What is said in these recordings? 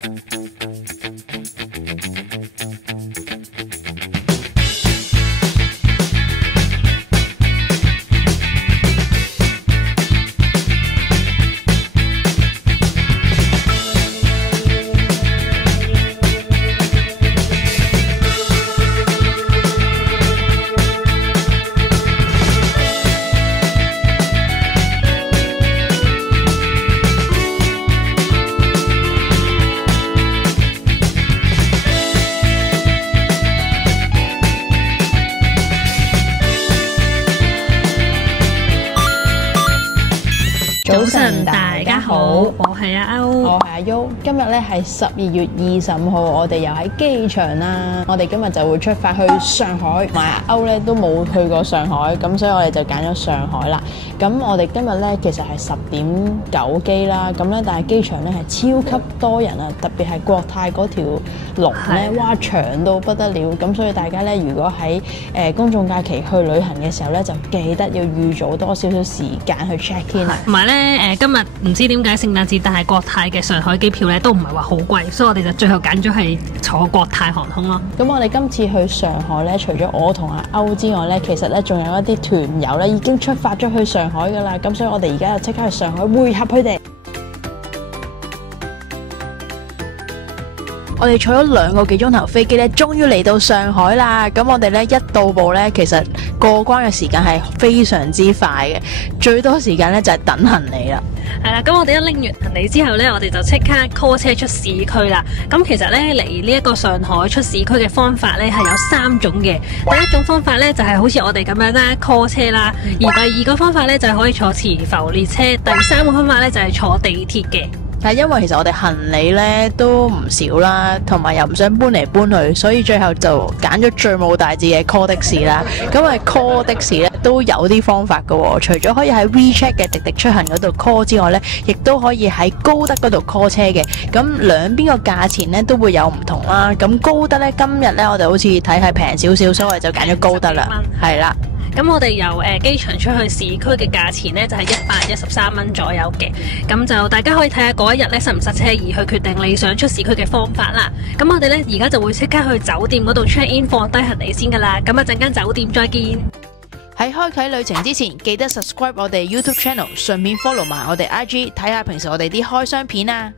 早晨，大家好，我係阿歐，我係阿優。今日咧係12月25號，我哋又喺機場啦。我哋今日就會出發去上海，同埋阿歐咧都冇去過上海，咁所以我哋就揀咗上海啦。咁我哋今日咧其實係10.9機啦，咁咧但係機場咧係超級多人啊，特別係國泰嗰條龍咧，哇長到不得了。咁所以大家咧如果喺公眾假期去旅行嘅時候咧，就記得要預早多少少時間去 check in 啦。同埋咧今日唔知點解聖誕節，但係國泰嘅上海機票咧都唔係話好貴，所以我哋就最後揀咗係坐國泰航空咯。咁我哋今次去上海咧，除咗我同阿歐之外咧，其實咧仲有一啲團友咧已經出發咗去上海噶啦。咁所以我哋而家就即刻去上海會合佢哋。我哋坐咗2個幾鐘頭飛機咧，終於嚟到上海啦！咁我哋咧一到埗咧，其實過關嘅時間係非常之快嘅，最多時間咧就係等行李啦。係啦，咁我哋一拎完行李之後咧，我哋就即刻 call 車出市區啦。咁其實咧嚟呢一個上海出市區嘅方法咧係有3種嘅。第一種方法咧就係好似我哋咁樣啦 call 車啦，而第2個方法咧就係可以坐磁浮列車，第3個方法咧就係坐地鐵嘅。但係因為其實我哋行李咧都唔少啦，同埋又唔想搬嚟搬去，所以最後就揀咗最冇大志嘅 call 的士啦。咁啊 call 的士咧都有啲方法㗎喎，除咗可以喺 WeChat 嘅滴滴出行嗰度 call 之外咧，亦都可以喺高德嗰度 call 車嘅。咁兩邊個價錢咧都會有唔同啦。咁高德咧今日咧我哋好似睇係平少少，所以我哋就揀咗高德啦。係啦。咁我哋由機場出去市區嘅價錢呢，就係113蚊左右嘅，咁就大家可以睇下嗰一日呢塞唔塞車，而去決定你想出市區嘅方法啦。咁我哋呢而家就會即刻去酒店嗰度 check in 放低行李先噶啦。咁啊陣間酒店再見。喺開啟旅程之前，記得 subscribe 我哋 YouTube channel， 順便 follow 埋我哋 IG， 睇下平時我哋啲開箱片啊。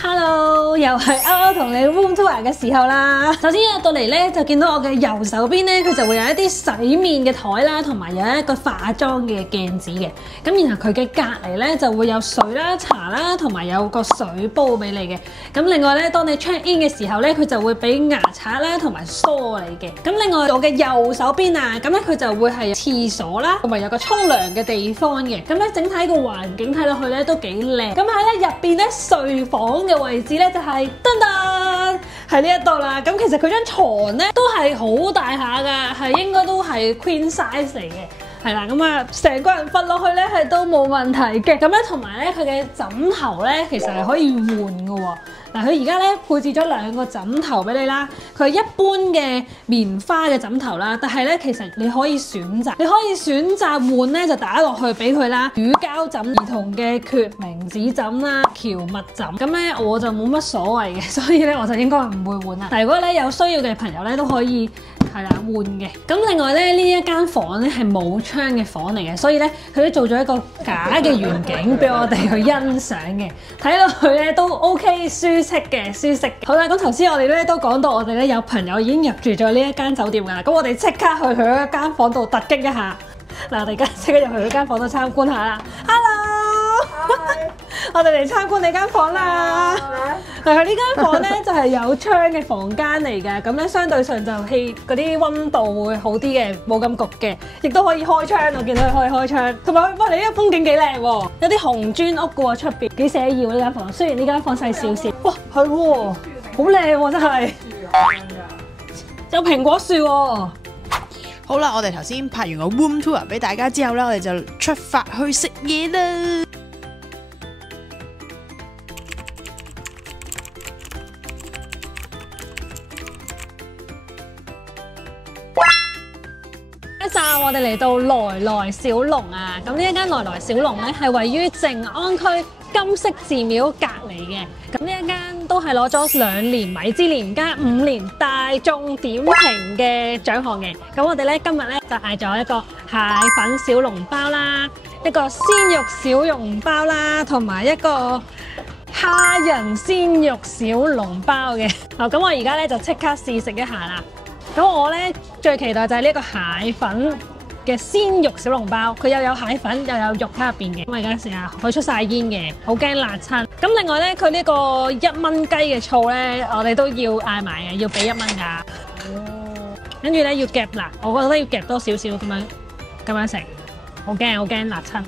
Hello， 又係歐歐同你 room tour 嘅時候啦。首先入到嚟咧，就見到我嘅右手邊咧，佢就會有一啲洗面嘅台啦，同埋有一個化妝嘅鏡子嘅。咁然後佢嘅隔離咧就會有水啦、茶啦，同埋有個水煲俾你嘅。咁另外咧，當你 check in 嘅時候咧，佢就會俾牙刷啦同埋梳你嘅。咁另外我嘅右手邊啊，咁咧佢就會係廁所啦，同埋有個沖涼嘅地方嘅。咁咧整體個環境睇落去咧都幾靚。咁喺咧入邊咧睡房嘅位置咧就係噔噔喺呢一度啦。咁其實佢張床咧都係好大下噶，係應該都係 queen size 嚟嘅。係啦，咁啊成個人瞓落去咧係都冇問題嘅。咁咧同埋咧佢嘅枕頭咧其實係可以換嘅喎。嗱，佢而家咧配置咗2個枕頭俾你啦。佢係一般嘅棉花嘅枕頭啦，但係咧其實你可以選擇換咧就打落去俾佢啦。乳膠枕、兒童嘅決明子枕啦、喬密枕。咁咧我就冇乜所謂嘅，所以咧我就應該唔會換啦。但如果咧有需要嘅朋友咧都可以係啦換嘅。咁另外咧呢一間房咧係冇窗嘅房嚟嘅，所以咧佢都做咗一個假嘅遠景俾我哋去欣賞嘅，睇落去咧都 OK 舒適嘅。好啦，咁頭先我哋咧都講到我哋咧有朋友已經入住咗呢一間酒店噶啦，咁我哋即刻去佢嗰間房度突擊一下。嗱，我哋而家即刻入去佢間房度參觀下啦。Hello， 我哋嚟參觀你間房啦。係佢呢間房咧就係有窗嘅房間嚟嘅，咁咧相對上就氣嗰啲溫度會好啲嘅，冇咁焗嘅，亦都可以開窗。我見到佢可以開窗，同埋哇，你呢個風景幾靚喎，有啲紅磚屋嘅喎出邊，幾寫意喎呢間房。雖然呢間房細少少，哇係喎，好靚喎真係，有蘋果樹喎。好啦，我哋頭先拍完個 room tour 俾大家之後咧，我哋就出發去食嘢啦。一站我哋嚟到來來小龍啊！咁呢一間來來小龍咧係位於靜安區金色寺廟隔離嘅。咁呢一間都係攞咗2年米芝蓮加5年大眾點評嘅獎項嘅。咁我哋咧今日咧就嗌咗一個蟹粉小籠包啦，一個鮮肉小籠包啦，同埋一個蝦仁鮮肉小籠包嘅。好，咁我而家咧就即刻試食一下啦。咁我咧最期待就係呢個蟹粉嘅鮮肉小籠包，佢又有蟹粉又有肉喺入邊嘅。咁我而家試下，佢出晒煙嘅，好驚辣親。咁另外咧，佢呢個1蚊雞嘅醋咧，我哋都要嗌埋嘅，要俾1蚊㗎。跟住咧要夾辣，我覺得要夾多少少咁樣食，好驚辣親。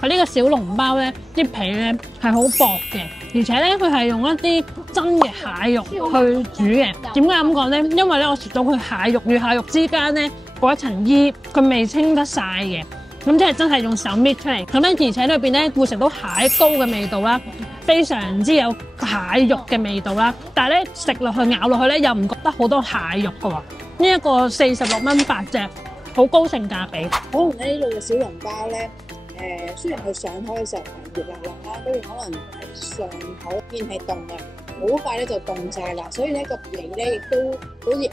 佢呢個小籠包咧，啲皮咧係好薄嘅，而且咧佢係用一啲真嘅蟹肉去煮嘅。點解咁講咧？因為咧我食到佢蟹肉與蟹肉之間咧嗰一層衣，佢未清得晒嘅，咁即係真係用手搣出嚟。咁咧而且裏邊咧會食到蟹膏嘅味道啦，非常之有蟹肉嘅味道啦。但係咧食落去咬落去咧又唔覺得好多蟹肉嘅喎。呢一個46蚊8隻，好高性價比。可能呢度嘅小籠包咧，雖然佢上海嘅時候係熱辣辣啦，跟住可能係上海天氣凍嘅，好快咧就凍晒啦，所以呢個皮咧亦都好似硬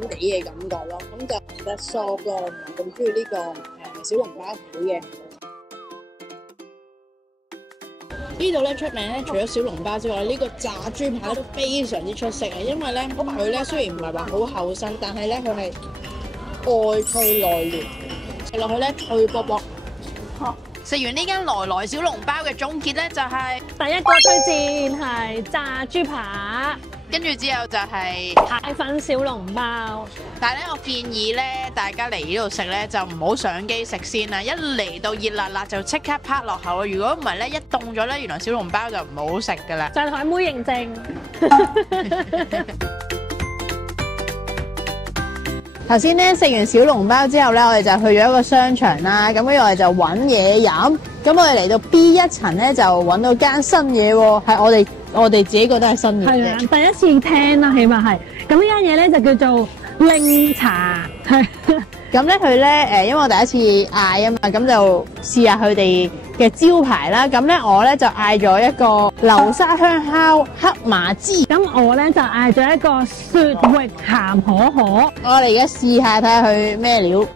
硬地嘅感覺咯，咁就唔得 soft 咯，唔係咁中意呢個小籠包皮嘅。呢度咧出名咧，除咗小籠包之外，呢個炸豬扒都非常之出色啊！因為咧佢咧雖然唔係話好厚身，但係咧佢係外脆內嫩，食落去咧脆卜卜。食完呢間來來小籠包嘅總結咧，就係第一個推薦係炸豬扒，跟住之後就係蟹粉小籠包。但係咧，我建議咧，大家嚟呢度食咧就唔好上機食先啦，一嚟到熱辣辣就即刻啪落口。如果唔係咧，一凍咗咧，原來小籠包就唔好食噶啦。上海妹認證。頭先咧食完小籠包之後咧，我哋就去咗一個商場啦。咁跟住我哋就揾嘢飲。咁我哋嚟到 B1 層咧，就揾到間新嘢喎，係我哋自己覺得係新嘢嘅。係啊，第一次聽啦，起碼係。咁呢間嘢咧就叫做令茶，係。咁咧佢咧因為我第一次嗌啊嘛，咁就試下佢哋嘅招牌啦。咁咧我咧就嗌咗一個流沙香烤黑麻芝，咁我咧就嗌咗一個雪域鹹可可。我哋而家試下睇下佢咩料。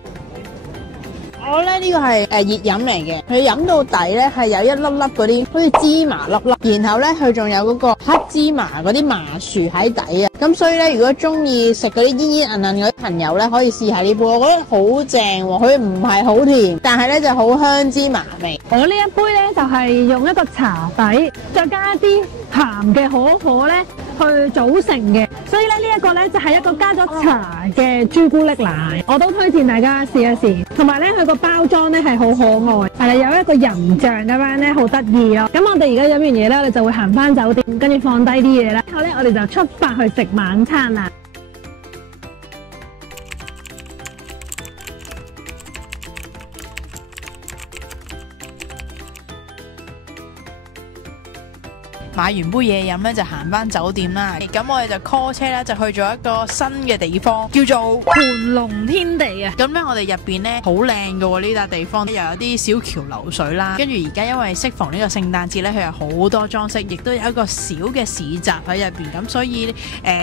我咧呢個係熱飲嚟嘅，佢飲到底咧係有一粒粒嗰啲好似芝麻粒粒，然後咧佢仲有嗰個黑芝麻嗰啲麻薯喺底啊。咁所以咧，如果中意食嗰啲煙煙韌韌嗰啲朋友咧，可以試下呢杯，我覺得好正喎。佢唔係好甜，但係咧就好香芝麻味。我呢一杯咧就係用一個茶底，再加一啲鹹嘅可可咧去組成嘅，所以咧呢一個咧就係一個加咗茶嘅朱古力奶，我都推薦大家試一試。同埋咧佢個包裝咧係好可愛，係啦，有一個人像咁樣咧，好得意咯。咁我哋而家飲完嘢咧，我哋就會行翻酒店，跟住放低啲嘢啦。之後咧我哋就出發去食晚餐啦。買完杯嘢飲咧，就行翻酒店啦。咁我哋就 call 車啦，就去咗一個新嘅地方，叫做盤龍天地啊！咁咧，我哋入邊咧好靚嘅喎，呢笪地方又有啲小橋流水啦。跟住而家因為適逢呢個聖誕節咧，佢有好多裝飾，亦都有一個小嘅市集喺入邊，咁所以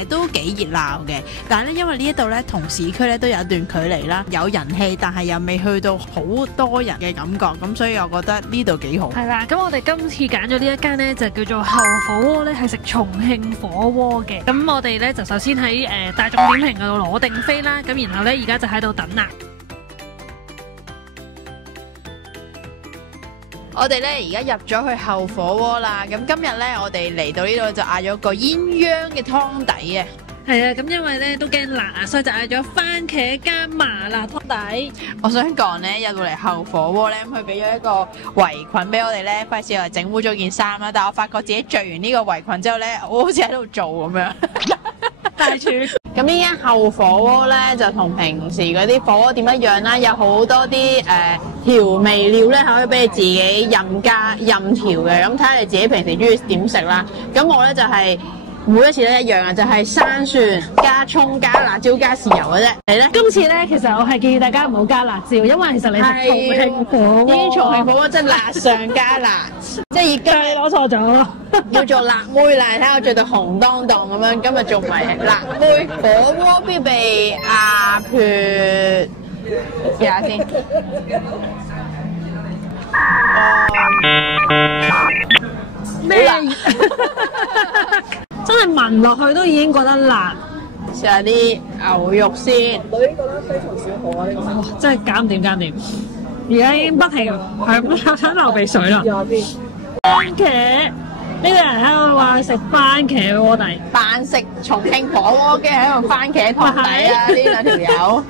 都幾熱鬧嘅。但係咧，因為呢一度咧同市區咧都有一段距離啦，有人氣，但係又未去到好多人嘅感覺，咁所以我覺得呢度幾好。係啦，咁我哋今次揀咗呢一間咧就叫做後火鍋咧，係食重慶火鍋嘅。咁我哋咧就首先喺大眾點評嗰度攞定飛啦，咁然後咧而家就喺度等啦。我哋咧而家入咗去後火鍋啦，咁今日咧我哋嚟到呢度就嗌咗個鴛鴦嘅湯底啊。係啊，咁因為咧都驚辣啊，所以就嗌咗番茄加麻辣湯底。我想講咧，入到嚟後火鍋咧，咁佢俾咗一個圍裙俾我哋咧，費事又整污咗件衫啦。但係我發覺自己着完呢個圍裙之後咧，我好似喺度做咁樣。大廚。咁呢間後火鍋咧就同平時嗰啲火鍋店一樣啦，有好多啲調味料咧，可以俾你自己任加任調嘅。咁睇下你自己平時中意點食啦。咁我咧就係每一次都一樣啊，就係生蒜加葱加辣椒加豉油嘅啫。你咧？今次咧，其實我係建議大家唔好加辣椒，因為其實你食重慶火鍋，已經重慶火鍋即係辣上加辣，即係已經攞錯咗。要做辣妹啦！睇下我着到紅當當咁樣，今日仲唔係辣妹火鍋必備阿撇，試下先。咩？真係聞落去都已經覺得辣。試下啲牛肉先。哇！真係搞唔掂，搞唔掂。而家已經不停係想流鼻水啦。番茄，呢個人喺度話食番茄鍋底，扮食重慶火鍋，跟住喺度番茄湯底啊！呢兩條友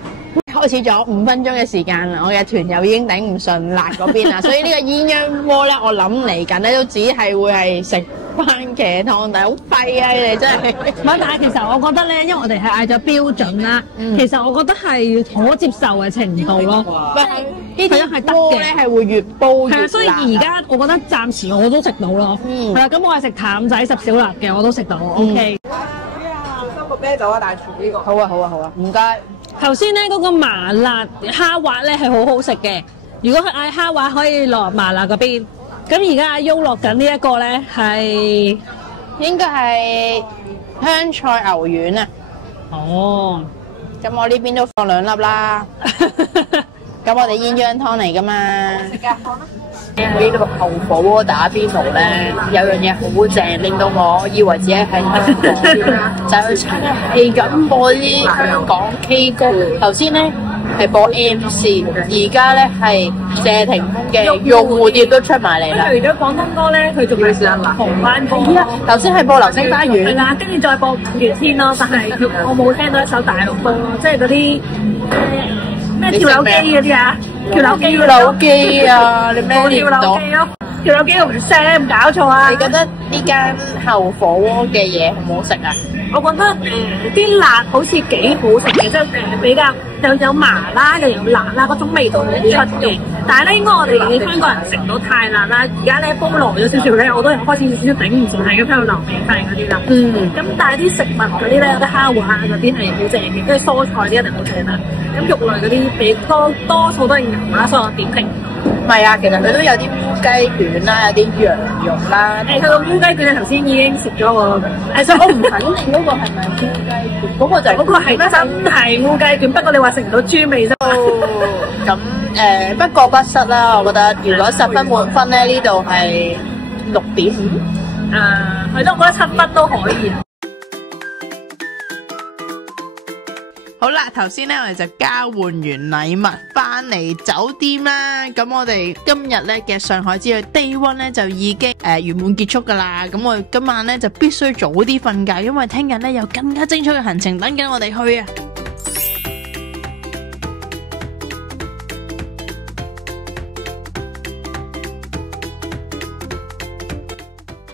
開始咗5分鐘嘅時間啦，我嘅團友已經頂唔順辣嗰邊啦，所以呢個鴛鴦鍋咧，我諗嚟緊咧都只係會係食番茄湯底，好廢啊！你哋真係。唔係，但係其實我覺得咧，因為我哋係嗌咗標準啦，其實我覺得係可接受嘅程度咯。呢啲係得鍋咧嘅。係會越煲越辣。係啊，所以而家我覺得暫時我都食到咯。係啦，咁我係食淡仔10小辣嘅，我都食到。OK。三個啤酒啊，大廚呢個。好啊好啊好啊，唔該。頭先咧嗰個麻辣蝦滑咧係好好食嘅，如果佢嗌蝦滑可以落麻辣嗰邊。咁而家阿 U 落緊呢一個咧係應該係香菜牛丸啊。哦，咁我呢邊都放2粒啦。咁我哋鴛鴦湯嚟噶嘛。呢個後火鍋打邊爐咧，有樣嘢好正，令到我以為自己喺香港，就係佢係咁播啲香港 K 歌。頭先咧係播 MC，而家咧係謝霆鋒嘅《玉蝴蝶》都出埋嚟啦。除咗廣東歌咧，佢仲有台灣歌。頭先係播《流星花園》啦，跟住再播《五月天》咯，但係我冇聽到一首大陸歌咯，即係嗰啲咩跳樓機嗰啲啊，跳樓機嗰手機啊，你咩跳樓年代？機咯，跳樓機同唔聲，搞錯啊！你覺得呢間後火鍋嘅嘢好唔好食啊？我覺得啲辣好似幾好食嘅，即係比較有麻啦，又有辣啦，嗰種味道好出嘅。但係咧，應該我哋香港人食唔到太辣啦。而家咧煲耐咗少少咧，我都開始少少頂唔順，係咁喺度流鼻涕嗰啲啦。咁但係啲食物嗰啲咧，有啲蝦滑嗰啲係好正嘅，跟住蔬菜啲一定好正啦。咁肉類嗰啲比多數都係牛啦，所以我點評。唔係啊，其實佢都有啲烏雞卷啦，有啲羊肉啦。佢個烏雞卷你頭先已經食咗個，所以我唔肯定嗰個係咪烏雞卷，嗰個就係嗰個係真係烏雞卷，不過你話食唔到豬味啫。咁不過不失啦，我覺得如果10分滿分咧，呢度係6.5。係咯，我覺得7分都可以。好啦，頭先咧我哋就交換完禮物翻嚟酒店啦。咁我哋今日咧嘅上海之旅 Day 1咧就已經圓滿結束噶啦。咁我哋今晚咧就必須早啲瞓覺，因為聽日咧有更加精彩嘅行程等緊我哋去啊！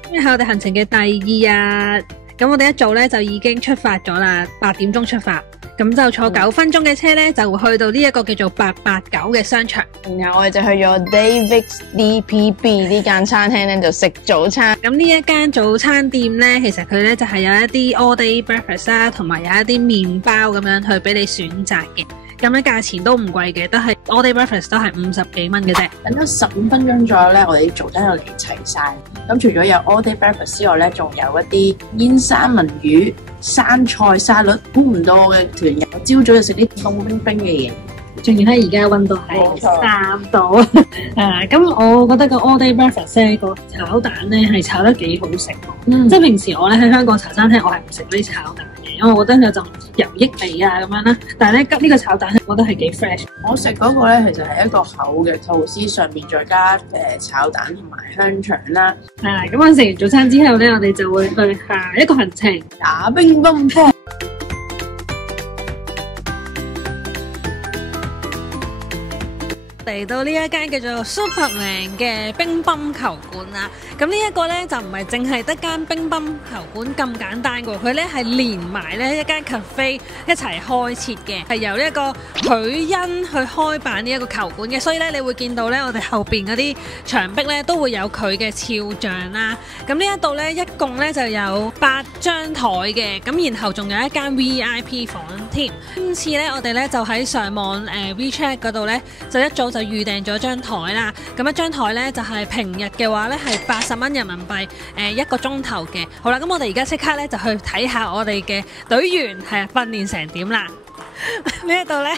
今日係我哋行程嘅第2日，咁我哋一早咧就已經出發咗啦，8點鐘出發。咁就坐9分鐘嘅車咧，就會去到呢一個叫做889嘅商場。然後我哋就去咗 David's DPB 呢間餐廳咧，就食早餐。咁呢一間早餐店咧，其實佢咧就係有一啲 all day breakfast 啦，同埋有一啲麵包咁樣去俾你選擇嘅。咁咧價錢都唔貴嘅，都係 all day breakfast 都係50幾蚊嘅啫。等咗15分鐘左右咧，我哋啲早餐就嚟齊晒。咁除咗有 all day breakfast 之外咧，仲有一啲煙三文魚、生菜沙律，估唔到我嘅團友朝早就食啲凍冰冰嘅嘢。仲要睇而家溫度係3度，咁我覺得個 all day breakfast 咧個炒蛋咧係炒得幾好食，即係平時我咧喺香港茶餐廳我係唔食嗰啲炒蛋嘅，因為我覺得有陣油益味啊咁樣啦。但係咧呢個炒蛋我覺得係幾 fresh。我食嗰個咧其實係一個厚嘅吐司，上面再加炒蛋同埋香腸啦。咁我食完早餐之後咧，我哋就會去下一個行程打乒乓波。嚟到呢一間叫做 Superman 嘅乒乓球館啦。咁呢一個呢，就唔係淨係得間乒乓球館咁簡單㗎，佢呢係連埋呢一間 cafe 一齊開設嘅，係由呢一個許恩去開辦呢一個球館嘅，所以呢，你會見到呢，我哋後邊嗰啲牆壁呢都會有佢嘅肖像啦。咁呢一度呢，一共呢就有8張台嘅，咁然後仲有一間 VIP 房添。今次呢，我哋呢就喺上網WeChat 嗰度呢，就一早就預訂咗張台啦。咁一張台呢，就係平日嘅話呢，係80蚊人民幣1個鐘頭嘅。好啦，咁我哋而家即刻呢，就去睇下我哋嘅隊員係訓練成點啦。呢一度呢，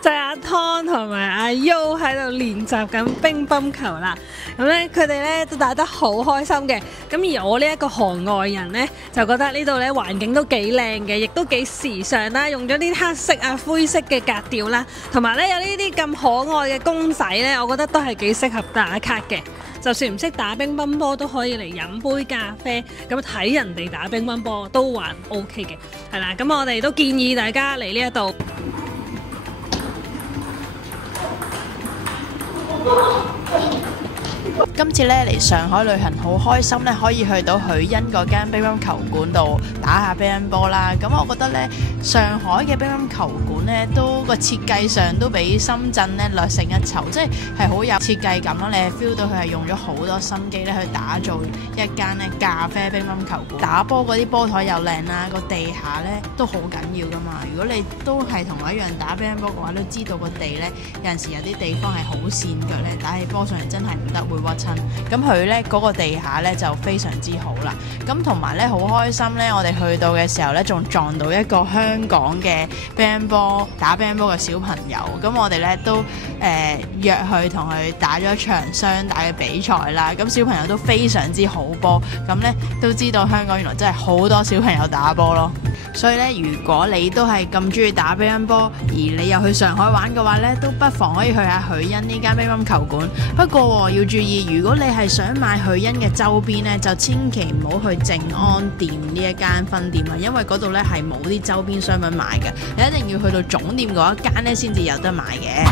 就係阿湯同埋阿 Yo 喺度練習緊乒乓球啦。咁咧佢哋呢都打得好開心嘅。咁而我呢一個行外人呢，就覺得呢度呢環境都幾靚嘅，亦都幾時尚啦。用咗啲黑色啊灰色嘅格調啦，同埋呢有呢啲咁可愛嘅公仔呢，我覺得都係幾適合打卡嘅。就算唔識打乒乓波都可以嚟飲杯咖啡，咁睇人哋打乒乓波都還 OK 嘅，係啦。咁我哋都建議大家嚟呢一度。今次咧嚟上海旅行好開心咧，可以去到許恩嗰間乒乓球館度打下乒乓波啦。咁我覺得咧，上海嘅乒乓球館咧都個設計上都比深圳咧略勝一籌，即係好有設計感咯。你係 feel 到佢係用咗好多心機咧去打造一間咧咖啡乒乓球館。打波嗰啲波台又靚啦，個地下咧都好緊要噶嘛。如果你都係同我一樣打乒乓波嘅話，都知道個地咧有陣時有啲地方係好跣腳咧，打起波上嚟真係唔得，會屈親。咁佢呢嗰個地下呢就非常之好啦。咁同埋呢好開心呢，我哋去到嘅時候呢，仲撞到一個香港嘅乒乓波打乒乓波嘅小朋友。咁我哋呢都約去同佢打咗一場雙打嘅比賽啦。咁小朋友都非常之好波。咁呢都知道香港原來真係好多小朋友打波咯。所以呢，如果你都係咁中意打乒乓波，而你又去上海玩嘅話呢，都不妨可以去下許恩呢間乒乓球館。不過要注意，如果你係想買許恩嘅周邊呢，就千祈唔好去靜安店呢一間分店啊，因為嗰度呢係冇啲周邊商品賣嘅，你一定要去到總店嗰一間呢先至有得買嘅。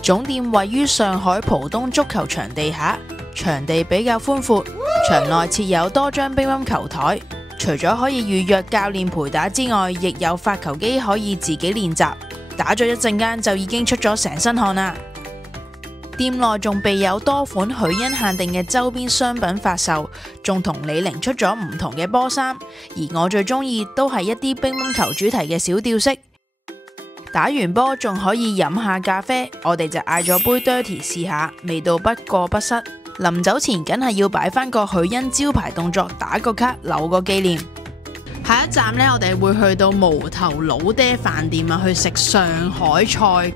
總店位於上海浦東足球場地下，場地比較寬闊，場內設有多張乒乓球台。除咗可以預約教練陪打之外，亦有發球機可以自己練習。打咗一陣間就已經出咗成身汗啦。店內仲備有多款許恩限定嘅周邊商品發售，仲同李寧出咗唔同嘅波衫。而我最中意都係一啲乒乓球主題嘅小吊飾。打完波仲可以飲下咖啡，我哋就嗌咗杯 Dirty 試下，味道不過不失。臨走前梗係要擺翻個許恩招牌動作，打個卡留個紀念。下一站呢，我哋會去到無頭老爹飯店啊，去食上海菜。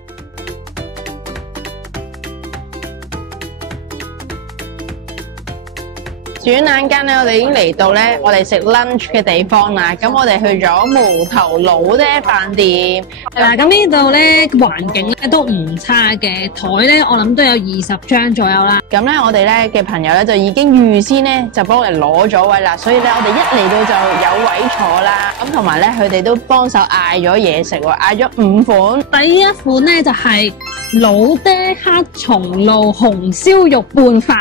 轉眼間咧，我哋已經嚟到咧，我哋食 lunch 嘅地方啦。咁我哋去咗無頭老爹飯店。係啦，咁呢度咧環境咧都唔差嘅，台咧我諗都有20張左右啦。咁咧我哋咧嘅朋友咧就已經預先咧就幫我哋攞咗位啦，所以咧我哋一嚟到就有位坐啦。咁同埋咧佢哋都幫手嗌咗嘢食喎，嗌咗5款。第一款咧就係老爹黑松露紅燒肉拌飯。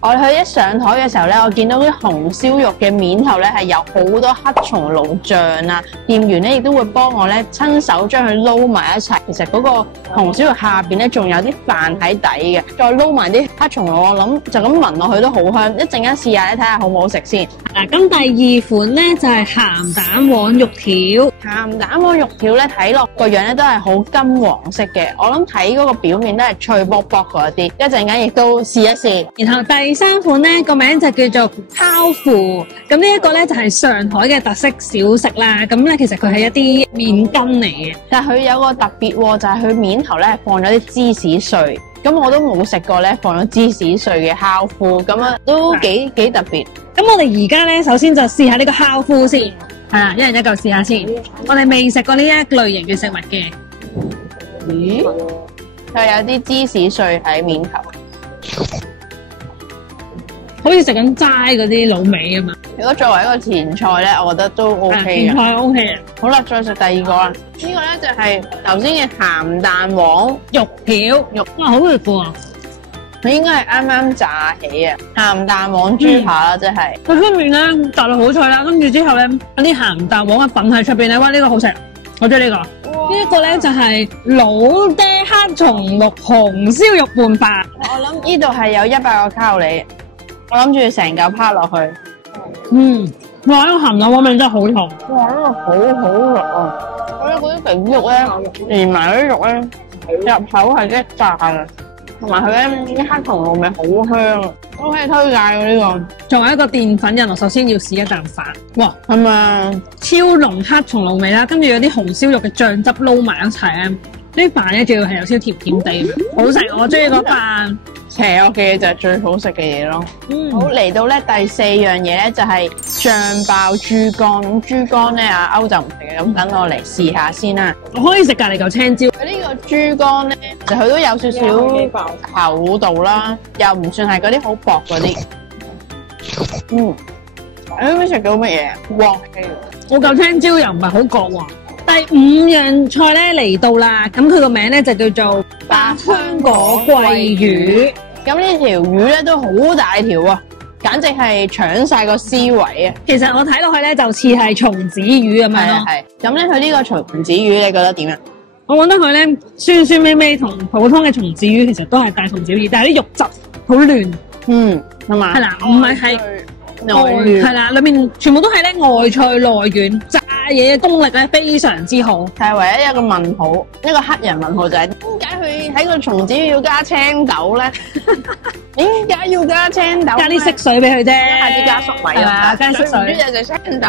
我哋一上台嘅時候咧，我見到啲紅燒肉嘅面頭咧係有好多黑松露醬啊，店員咧亦都會幫我咧親手將佢撈埋一齊。其實嗰個紅燒肉下邊咧仲有啲飯喺底嘅，再撈埋啲黑松露，我諗就咁聞落去都好香。一陣間試下咧，睇下好唔好食先。嗱，咁第二款咧就係鹹蛋黃肉條。鹹蛋黃肉條咧睇落個樣咧都係好金黃色嘅，我諗睇嗰個表面都係脆卜卜嗰啲。一陣間亦都試一試。然後第三款咧個名就叫做泡芙，咁呢一個咧就係上海嘅特色小食啦。咁咧其實佢係一啲麵筋嚟嘅，但係佢有個特別喎，就係佢面頭咧放咗啲芝士碎。咁我都冇食過咧放咗芝士碎嘅烤麩，咁啊都幾特別。咁我哋而家咧首先就試下呢個烤麩先，係啦，一人一嚿試下先。我哋未食過呢一類型嘅食物嘅。咦？佢有啲芝士碎喺面頭。好似食緊齋嗰啲滷味啊嘛。如果作為一個前菜咧，我覺得都 OK 嘅。前菜 OK 嘅，好啦，再食第二個啦。呢個咧就係頭先嘅鹹蛋黃肉條，哇，好熱喎！佢應該係啱啱炸起啊，鹹蛋黃豬扒啦，即係佢出面咧炸到好脆啦，跟住之後咧有啲鹹蛋黃嘅粉喺出邊咧，哇！呢個好食，我中意呢個。呢一個咧就係老爹黑松露紅燒肉拌飯。我諗呢度係有100個卡路里，我諗住成嚿拋落去。哇！呢個鹹蛋黃味真係好重。哇！呢個好好食啊！我覺得嗰啲肥肉咧，連埋嗰啲肉咧，入口係即係炸嘅。同埋佢咧啲黑松露味好香啊，都可以推介嘅呢個。作為一個澱粉人，我首先要試一啖飯。哇，係咪超濃黑松露味啦，跟住有啲紅燒肉嘅醬汁撈埋一齊咧，啲飯咧仲要係有少甜甜地，好食。我中意嗰飯。邪惡嘅嘢就係最好食嘅嘢咯。好，嚟到咧第4樣嘢咧就係醬爆豬肝。咁豬肝咧阿歐就唔食嘅，咁等我嚟試下先啦。我可以食隔離嚿青椒。佢呢個豬肝咧，就佢都有少少厚度啦，又唔算係嗰啲好薄嗰啲。你食到乜嘢？鑊氣。我嚿青椒又唔係好覺喎。第5樣菜咧嚟到啦，咁佢個名咧就叫做百香果桂魚。咁呢條魚咧都好大條啊，簡直係搶晒個 C 位啊！其實我睇落去咧就似係松子魚咁樣咯。係。咁咧佢呢個松子魚你覺得點啊？我覺得佢咧酸酸味味同普通嘅松子魚其實都係大松子魚，但係啲肉質好嫩。係嘛？係啦，唔係係啦，裏面全部都係咧外脆內軟，炸嘢嘅功力咧非常之好。係唯一一個問號，一個黑人問號就係點解佢喺個松子魚要加青豆咧？點解要加青豆？加啲色水俾佢啫，下次加粟米啊，加色水。就食青豆。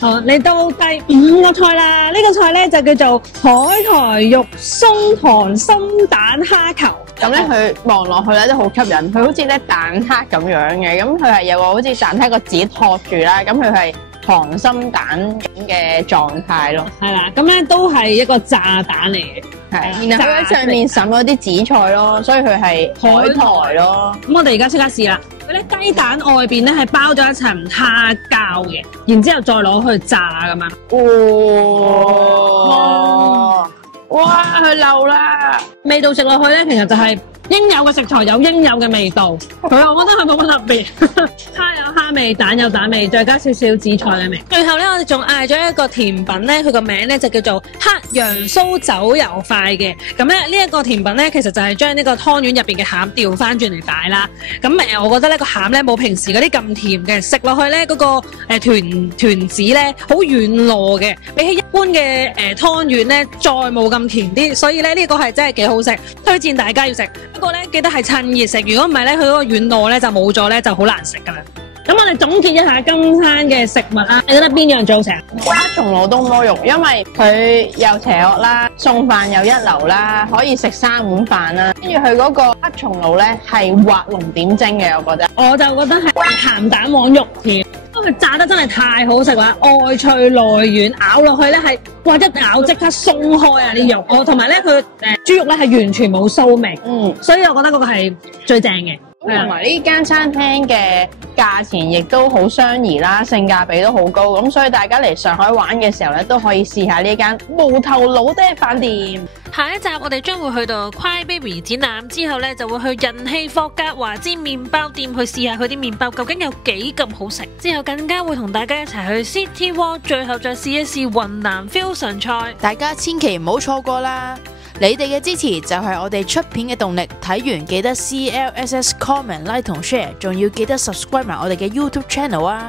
好，嚟到第5個菜啦，呢個菜咧就叫做海苔肉鬆糖心蛋蝦球。咁咧佢望落去咧都好吸引，佢好似咧蛋撻咁樣嘅，咁佢係有個好似蛋撻個紙托住啦，咁佢係溏心蛋咁嘅狀態咯。係啦，咁咧都係一個炸蛋嚟嘅。係，然後佢喺上面滲咗啲紫菜咯，所以佢係海苔咯。咁我哋而家即刻試啦。佢咧雞蛋外邊咧係包咗一層蝦膠嘅，然之後再攞去炸咁樣。哇！佢漏啦，味道食落去咧，其實就係應有嘅食材有應有嘅味道。我覺得係冇乜特別，蝦有蝦味，蛋有蛋味，再加少少紫菜嘅味。最後咧，我哋仲嗌咗一個甜品咧，佢個名咧就叫做黑洋酥走油塊嘅。咁咧呢一個甜品咧，其實就係將呢個湯圓入邊嘅餡調翻轉嚟擺啦。咁我覺得呢個餡咧冇平時嗰啲咁甜嘅，食落去咧嗰個團子咧好軟糯嘅，比起一般嘅湯圓咧再冇咁甜啲，所以咧呢個係真係幾好食，推薦大家要食。不過咧記得係趁熱食，如果唔係咧佢嗰個軟糯咧就冇咗咧就好難食噶啦。咁我哋總結一下今餐嘅食物啊，你覺得邊樣最好食啊？黑松露東坡肉，因為佢又邪惡啦，餸飯又一流啦，可以食3碗飯啦。跟住佢嗰個黑松露咧係畫龍點睛嘅，我覺得。我就覺得係鹹蛋黃肉條，因為佢炸得真係太好食啦，外脆內軟，咬落去咧係哇一咬即刻鬆開啊啲肉，同埋咧佢豬肉咧係完全冇騷味，所以我覺得嗰個係最正嘅。同埋呢間餐廳嘅價錢亦都好相宜啦，性價比都好高，咁所以大家嚟上海玩嘅時候咧，都可以試下呢間無頭老爹飯店。下一集我哋將會去到 Cry Baby 展覽，之後咧就會去人氣霍格華茲麵包店去試下佢啲麵包究竟有幾咁好食，之後更加會同大家一齊去 City Walk， 最後再試一試雲南 fusion 菜，大家千祈唔好錯過啦！你哋嘅支持就係我哋出片嘅動力，睇完記得 CLSS comment like 同 share， 仲要記得 subscribe 埋我哋嘅 YouTube channel 啊！